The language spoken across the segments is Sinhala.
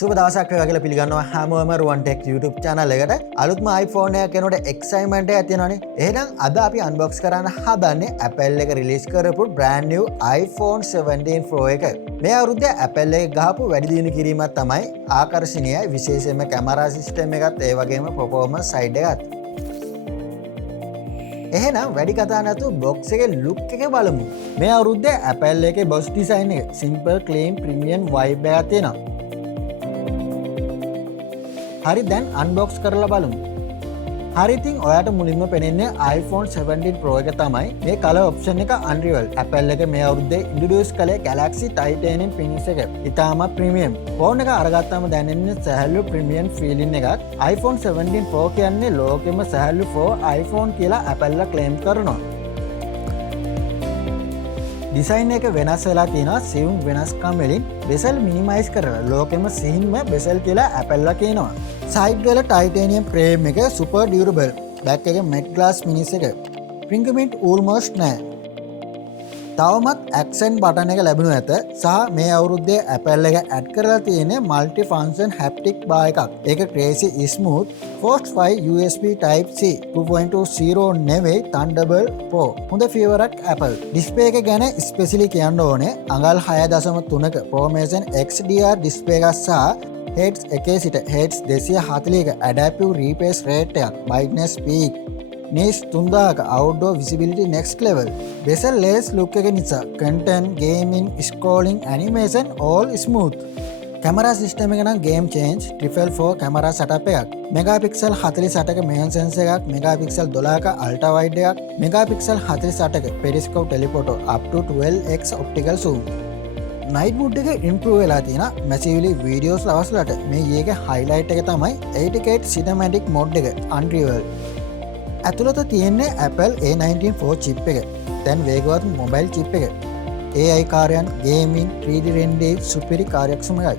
සුබ දවසක් වේවා කියලා පිළිගන්නවා හැමෝම රුවන් ටෙක් YouTube channel එකට. අලුත්ම iPhone එකක් එනකොට excitement එකක් තියෙනවානේ. එහෙනම් අද අපි unbox කරන්න හදන්නේ Apple එක release කරපු brand new iPhone 17 Pro එක. මේ අවුරුද්දේ Apple එක ගහපු වැඩි දියුණු කිරීමක් තමයි ආකර්ෂණීයයි, විශේෂයෙන්ම camera system එකත් ඒ වගේම performance side එකත්. එහෙනම් වැඩි කතා නැතුව box එකේ look එක බලමු. මේ අවුරුද්දේ Apple එකේ box design එක simple, clean, premium vibe එකක් තියෙනවා. හරි දැන් අන්බොක්ස් කරලා බලමු. හරි ඉතින් ඔයාට මුලින්ම පෙනෙන්නේ iPhone 17 Pro එක තමයි. මේ කලර් ඔප්ෂන් එක Unreal. Apple එක මේ අවුරුද්දේ ඉන්ට්‍රොඩියුස් කළේ Galaxy Titanium finish එක. ඉතාමත් ප්‍රීමියම්. ෆෝන් එක අරගත්තාම දැනෙන්නේ සැහැල්ලු ප්‍රීමියම් ෆීලින් එකක්. iPhone 17 Pro කියන්නේ ලෝකෙම සැහැල්ලු iPhone කියලා Apple ක්ලේම් කරනවා. ඩිසයින් එක වෙනස් වෙලා තියෙනවා. සියුම් වෙනස්කම් වලින් බෙසල් මිනිමයිස් කරලා ලෝකෙම සිහින්ම බෙසල් කියලා Apple කියනවා. සයිඩ් වල ටයිටේනියම් ෆ්‍රේම් එක සුපර් ඩියුරබල්. බෑක් එක මැට් ග්ලාස් ෆිනිෂ් එක. ෆින්ගර්ප්‍රින්ට් ඕල්මෝස්ට් නැහැ. තවමත් ඇක්සන්ට් බටන් එක ලැබුණු ඇත. සහ මේ අවුරුද්දේ Apple එක ඇඩ් කරලා තියෙන මල්ටි ෆන්ක්ෂන් හැප්ටික් බාර් එකක්. ඒක ක්‍රේසි smooth. Force 5 USB Type C 2.0 නෙවෙයි Thunderbolt 4. හොඳ ෆීවරක් Apple. ඩිස්ප්ලේ එක ගැන ස්පෙෂලි කියන්න ඕනේ. අඟල් 6.3ක Promotion XDR ඩිස්ප්ලේ එකක් සහ Hertz 1 සිට Hertz 240ක Adaptive Refresh Rate එකක්. Brightness peak Nice 3000ක outdoor visibility next level. Bezel lace look එක නිසා content, gaming, scrolling, animation all smooth. Camera system එක නම් game change. Triple 4 camera setup එකක්. Megapixel 48ක main sensor එකක්, megapixel 12ක ultra wide එකක්, megapixel 48ක periscope telephoto up to 12x optical zoom. Night mode එක improve වෙලා තියෙනවා. massively videos ලවස්ලට මේ ඊයේ highlight එක තමයි 8K cinematic mode එක Unreal. ඇතුළත තියෙන්නේ Apple A19 Pro chip එක. දැන් වේගවත් මොබයිල් chip එක. AI කාර්යයන්, gaming, 3D rendering සුපිරි කාර්යක්ෂමයි.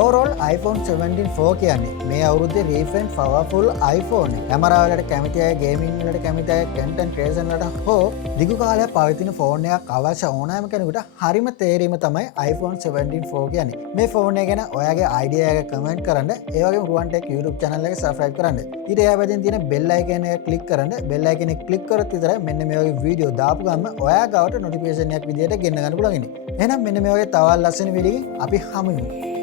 Overall iPhone 17 Pro කියන්නේ මේ අවුරුද්දේ refined powerful iPhone එක. කැමරා වලට කැමති අය, gaming වලට කැමති අය, content creation වලට හෝ දිගු කාලයක් පවතින ෆෝන් එකක් අවශ්‍ය ඕනෑම කෙනෙකුට හරිම තේරීම තමයි iPhone 17 Pro කියන්නේ. මේ ෆෝන් එක ගැන ඔයාගේ idea එක comment කරන්න. ඒ වගේම රුවන් ටෙක් YouTube channel එක subscribe කරන්න. ඊට එහා පැත්තෙන් තියෙන bell icon එක click කරන්න. bell icon එක click කරොත් විතරයි මෙන්න මේ වගේ වීඩියෝ දාපු ගමන් ඔයා ගාවට notification එකක් විදියට ගෙන්න ගන්න පුළුවන් ඉන්නේ. එහෙනම් මෙන්න මේ වගේ තවත් ලස්සන වීඩියෝ අපි හමු වෙමු.